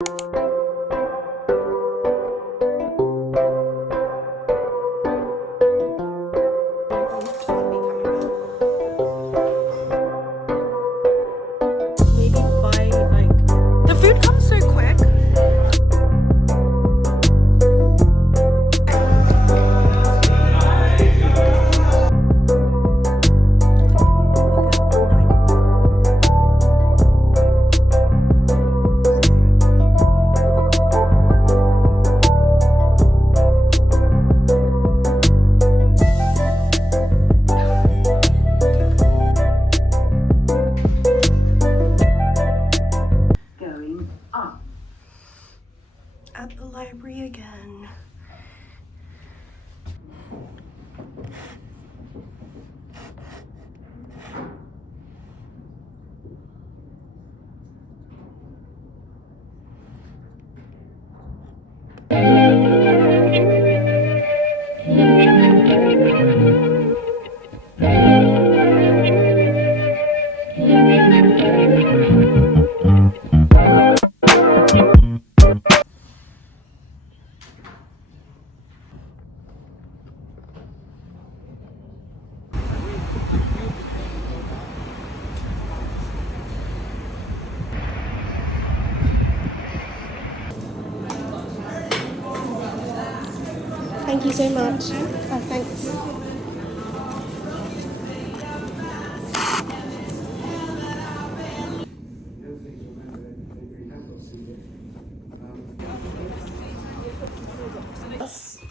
Maybe buy like the food comes so quick. At the library again. Thank you so much. Oh, thanks.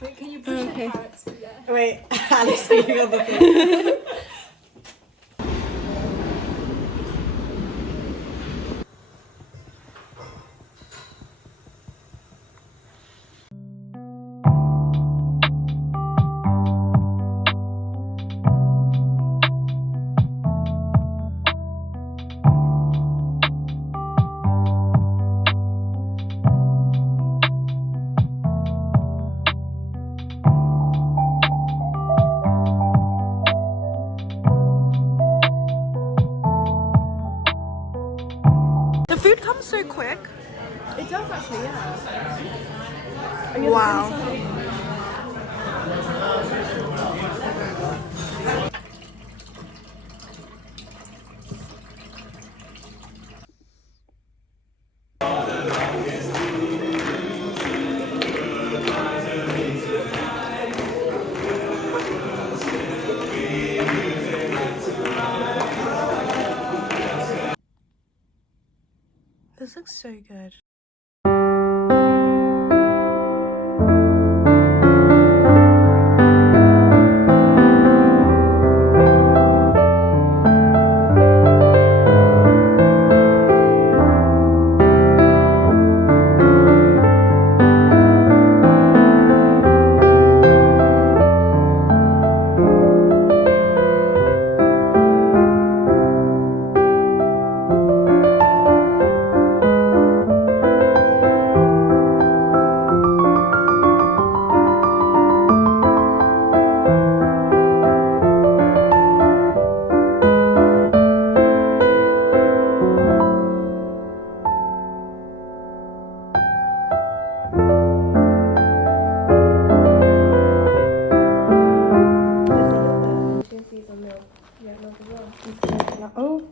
Wait, can you push the carrots through there? Wait, Alice speaking on the phone. The food comes so quick. It does actually, yeah. Wow. This looks so good.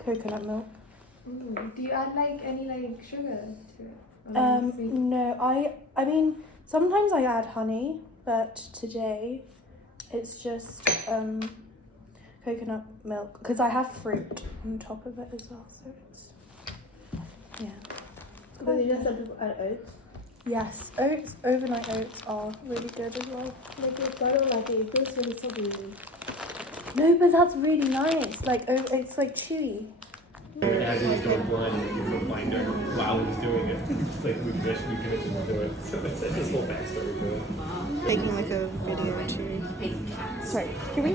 Coconut milk. Do you add like any like sugar to it? No, I mean sometimes I add honey, but today it's just coconut milk because I have fruit on top of it as well, so it's But you just add oats? Yes, oats, overnight oats are really good as well. Like it, I don't like it. It tastes really soggy. No, but that's really nice. Like it's like chewy. As he was going blind, and he was blind while he was doing it. It's like we commissioned him to do it. So that's his whole backstory for it. Making like a video too. Sorry, can we?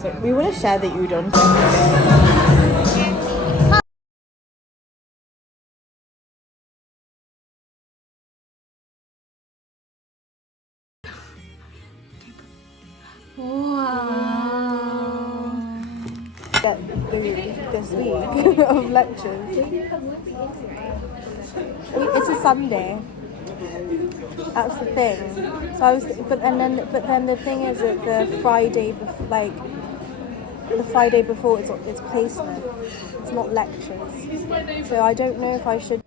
Sorry, we want to share the udon. Wow. get through this week of lectures. It's a Sunday. That's the thing. So I was, but then the thing is that the Friday before it's placement. It's not lectures. So I don't know if I should